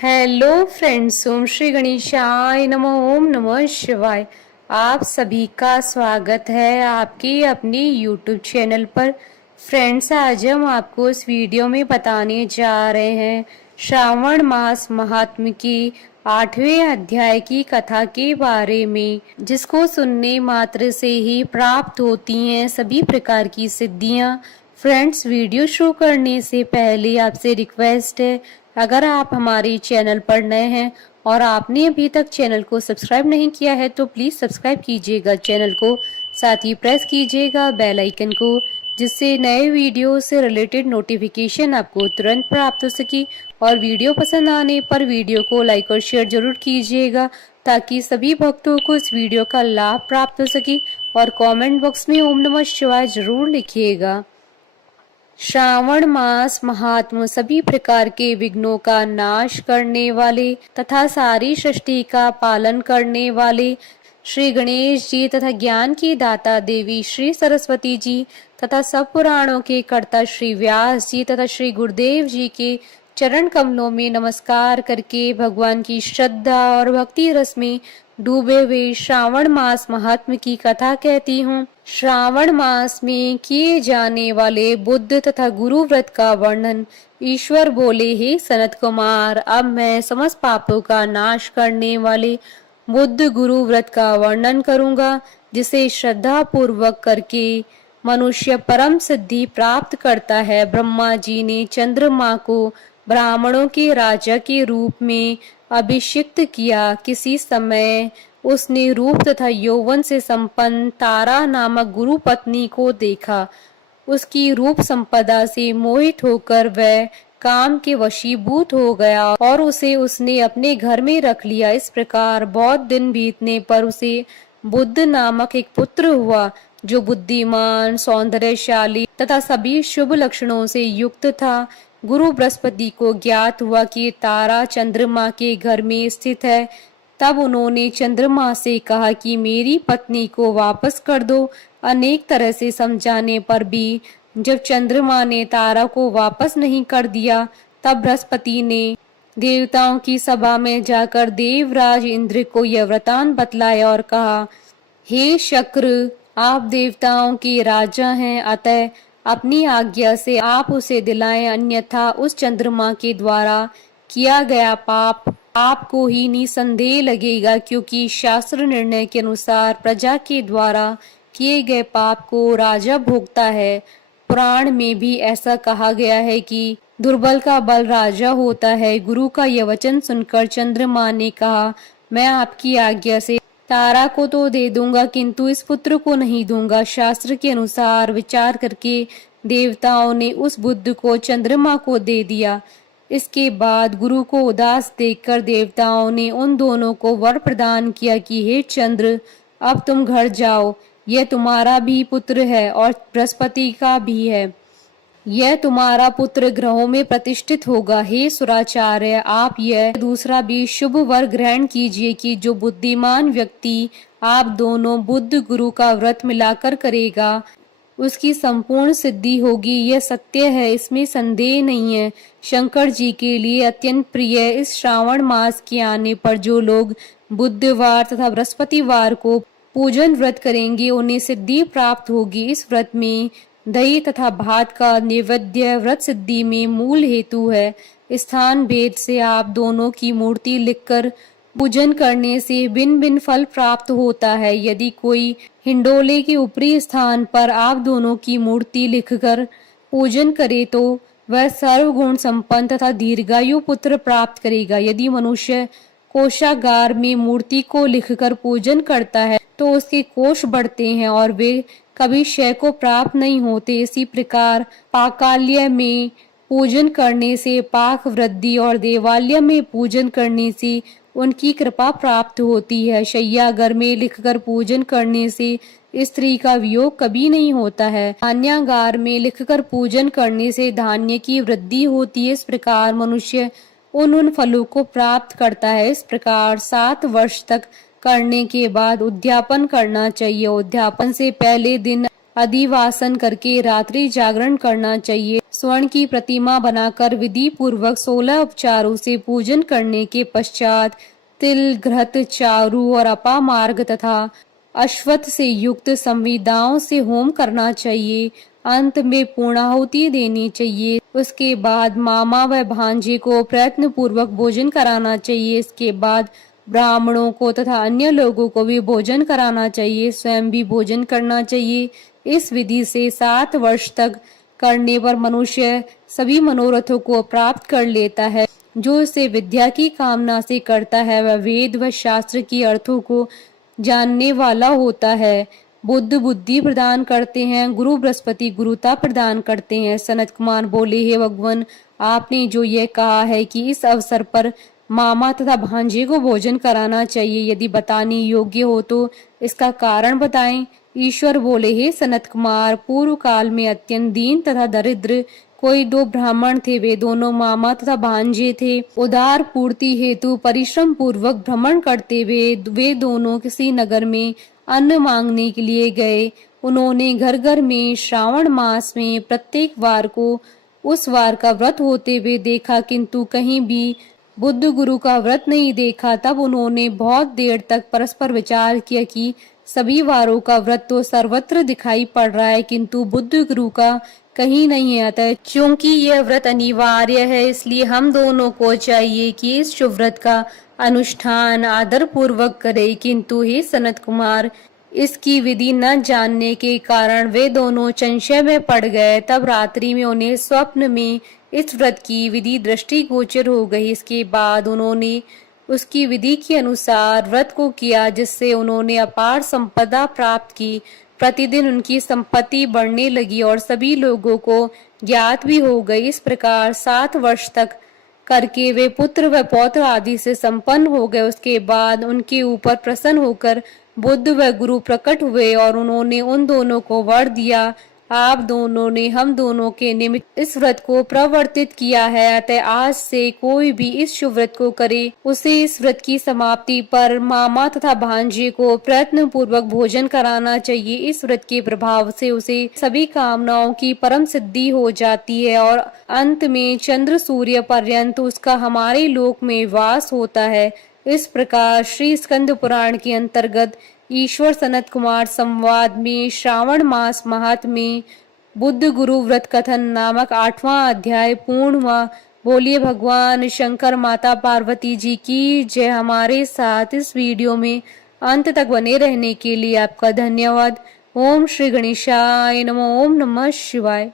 Hello friends, ओम श्री गणेशाय नमः। ओम नमः शिवाय। आप सभी का स्वागत है आपकी अपनी यूट्यूब चैनल पर। फ्रेंड्स, आज हम आपको इस वीडियो में बताने जा रहे हैं श्रावण मास महात्म्य की 8वें अध्याय की कथा के बारे में, जिसको सुनने मात्र से ही प्राप्त होती हैं सभी प्रकार की सिद्धियां। फ्रेंड्स, वीडियो शुरू करने से पहले आपसे रिक्वेस्ट है, अगर आप हमारे चैनल पर नए हैं और आपने अभी तक चैनल को सब्सक्राइब नहीं किया है तो प्लीज सब्सक्राइब कीजिएगा चैनल को, साथ ही प्रेस कीजिएगा बेल आइकन को, जिससे नए वीडियो से रिलेटेड नोटिफिकेशन आपको तुरंत प्राप्त हो सके। और वीडियो पसंद आने पर वीडियो को लाइक और शेयर जरूर कीजिएगा, ताकि सभी भक्तों को इस वीडियो का लाभ प्राप्त हो सके। और कमेंट बॉक्स में ओम नमः शिवाय जरूर लिखिएगा। श्रावण मास महात्म सभी प्रकार के विघ्नों का नाश करने वाले तथा सारी सृष्टि का पालन करने वाले श्री गणेश जी तथा ज्ञान की दाता देवी श्री सरस्वती जी तथा सब पुराणों के कर्ता श्री व्यास जी तथा श्री गुरुदेव जी के चरण कमलों में नमस्कार करके भगवान की श्रद्धा और भक्ति रस में डूबे हुए श्रावण मास महात्म्य की कथा कहती हूँ। श्रावण मास में किए जाने वाले बुद्ध तथा गुरु व्रत का वर्णन। ईश्वर बोले, हे सनत कुमार, अब मैं समस्त पापों का नाश करने वाले बुद्ध गुरु व्रत का वर्णन करूंगा, जिसे श्रद्धा पूर्वक करके मनुष्य परम सिद्धि प्राप्त करता है। ब्रह्मा जी ने चंद्रमा को ब्राह्मणों के राजा के रूप में अभिषिक्त किया। किसी समय उसने रूप तथा यौवन से संपन्न तारा नामक गुरु पत्नी को देखा। उसकी रूप संपदा से मोहित होकर वह काम के वशीभूत हो गया और उसे उसने अपने घर में रख लिया। इस प्रकार बहुत दिन बीतने पर उसे बुद्ध नामक एक पुत्र हुआ, जो बुद्धिमान, सौंदर्यशाली तथा सभी शुभ लक्षणों से युक्त था। गुरु बृहस्पति को ज्ञात हुआ कि तारा चंद्रमा के घर में स्थित है। तब उन्होंने चंद्रमा से कहा कि मेरी पत्नी को वापस कर दो। अनेक तरह से समझाने पर भी जब चंद्रमा ने तारा को वापस नहीं कर दिया, तब बृहस्पति ने देवताओं की सभा में जाकर देवराज इंद्र को यह वृतांत बतलाया और कहा, हे शक्र, आप देवताओं के राजा हैं, अतः अपनी आज्ञा से आप उसे दिलाएं, अन्यथा उस चंद्रमा के द्वारा किया गया पाप आपको ही निसंदेह लगेगा, क्योंकि शास्त्र निर्णय के अनुसार प्रजा के द्वारा किए गए पाप को राजा भोगता है। पुराण में भी ऐसा कहा गया है कि दुर्बल का बल राजा होता है। गुरु का यह वचन सुनकर चंद्रमा ने कहा, मैं आपकी आज्ञा से तारा को तो दे दूंगा, किंतु इस पुत्र को नहीं दूंगा। शास्त्र के अनुसार विचार करके देवताओं ने उस बुद्ध को चंद्रमा को दे दिया। इसके बाद गुरु को उदास देखकर देवताओं ने उन दोनों को वर प्रदान किया कि हे चंद्र, अब तुम घर जाओ, यह तुम्हारा भी पुत्र है और बृहस्पति का भी है। यह तुम्हारा पुत्र ग्रहों में प्रतिष्ठित होगा। हे सुराचार्य, आप यह दूसरा भी शुभ वर ग्रहण कीजिए कि जो बुद्धिमान व्यक्ति आप दोनों बुद्ध गुरु का व्रत मिलाकर करेगा, उसकी संपूर्ण सिद्धि होगी। यह सत्य है, इसमें संदेह नहीं है। शंकर जी के लिए अत्यंत प्रिय इस श्रावण मास के आने पर जो लोग बुधवार तथा बृहस्पतिवार को पूजन व्रत करेंगे, उन्हें सिद्धि प्राप्त होगी। इस व्रत में दही तथा भात का नैवेद्य व्रत सिद्धि में मूल हेतु है। स्थान भेद से आप दोनों की मूर्ति लिखकर पूजन करने से भिन्न भिन्न फल प्राप्त होता है। यदि कोई हिंडोले के ऊपरी स्थान पर आप दोनों की मूर्ति लिखकर पूजन करे तो वह सर्वगुण संपन्न तथा दीर्घायु पुत्र प्राप्त करेगा। यदि मनुष्य कोषागार में मूर्ति को लिखकर पूजन करता है तो उसके कोष बढ़ते हैं और वे कभी क्षय को प्राप्त नहीं होते। इसी प्रकार पाकाल्य में पूजन करने से पाक वृद्धि और देवालय में पूजन करने से उनकी कृपा प्राप्त होती है। शय्यागार में लिखकर पूजन करने से स्त्री का वियोग कभी नहीं होता है। धान्यागार में लिखकर पूजन करने से धान्य की वृद्धि होती है। इस प्रकार मनुष्य उन फलों को प्राप्त करता है। इस प्रकार 7 वर्ष तक करने के बाद उद्यापन करना चाहिए। उद्यापन से पहले दिन अधिवासन करके रात्रि जागरण करना चाहिए। स्वर्ण की प्रतिमा बनाकर विधि पूर्वक 16 उपचारों से पूजन करने के पश्चात तिल, घृत, चारु और अपामार्ग तथा अश्वत्थ से युक्त संविदाओं से होम करना चाहिए। अंत में पूर्णाहुति देनी चाहिए। उसके बाद मामा व भांजे को प्रयत्न पूर्वक भोजन कराना चाहिए। इसके बाद ब्राह्मणों को तथा अन्य लोगों को भी भोजन कराना चाहिए। स्वयं भी भोजन करना चाहिए। इस विधि से 7 वर्ष तक करने पर मनुष्य सभी मनोरथों को प्राप्त कर लेता है। जो इसे विद्या की कामना से करता है वह वेद व शास्त्र की अर्थों को जानने वाला होता है। बुद्ध बुद्धि प्रदान करते हैं, गुरु बृहस्पति गुरुता प्रदान करते हैं। सनत कुमार बोले, हे भगवान, आपने जो यह कहा है कि इस अवसर पर मामा तथा भांजे को भोजन कराना चाहिए, यदि बताने योग्य हो तो इसका कारण बताएं। ईश्वर बोले, हे सनत कुमार, पूर्व काल में अत्यंत दीन तथा दरिद्र कोई 2 ब्राह्मण थे। वे दोनों मामा तथा भांजे थे। उदार पूर्ति हेतु परिश्रम पूर्वक भ्रमण करते हुए वे दोनों किसी नगर में अन्न मांगने के लिए गए। उन्होंने घर घर में श्रावण मास में प्रत्येक वार को उस वार का व्रत होते हुए देखा, किंतु कहीं भी बुद्ध गुरु का व्रत नहीं देखा। तब उन्होंने बहुत देर तक परस्पर विचार किया कि सभी वारों का व्रत तो सर्वत्र दिखाई पड़ रहा है, किंतु बुद्ध गुरु का कहीं नहीं आता है। क्योंकि यह व्रत अनिवार्य है, इसलिए हम दोनों को चाहिए कि इस शुभ व्रत का अनुष्ठान आदर पूर्वक करे। किंतु हे सनत कुमार, इसकी विधि न जानने के कारण वे दोनों संशय में पड़ गए। तब रात्रि में उन्हें स्वप्न में इस व्रत की विधि दृष्टिगोचर हो गई। इसके बाद उन्होंने उसकी विधि के अनुसार व्रत को किया, जिससे उन्होंने अपार संपदा प्राप्त की। प्रतिदिन उनकी संपत्ति बढ़ने लगी और सभी लोगों को ज्ञात भी हो गई। इस प्रकार 7 वर्ष तक करके वे पुत्र व पौत्र आदि से संपन्न हो गए। उसके बाद उनके ऊपर प्रसन्न होकर बुद्ध व गुरु प्रकट हुए और उन्होंने उन दोनों को वर दिया, आप दोनों ने हम दोनों के निमित्त इस व्रत को प्रवर्तित किया है। अतः आज से कोई भी इस शुभ व्रत को करे, उसे इस व्रत की समाप्ति पर मामा तथा भांजे को प्रयत्न पूर्वक भोजन कराना चाहिए। इस व्रत के प्रभाव से उसे सभी कामनाओं की परम सिद्धि हो जाती है और अंत में चंद्र सूर्य पर्यंत उसका हमारे लोक में वास होता है। इस प्रकार श्री स्कंद पुराण के अंतर्गत ईश्वर सनत कुमार संवाद में श्रावण मास महात्म्य बुद्ध गुरु व्रत कथन नामक 8वां अध्याय पूर्ण हुआ। बोलिए भगवान शंकर माता पार्वती जी की जय। हमारे साथ इस वीडियो में अंत तक बने रहने के लिए आपका धन्यवाद। ओम श्री गणेशाय नमः। ओम नमः शिवाय।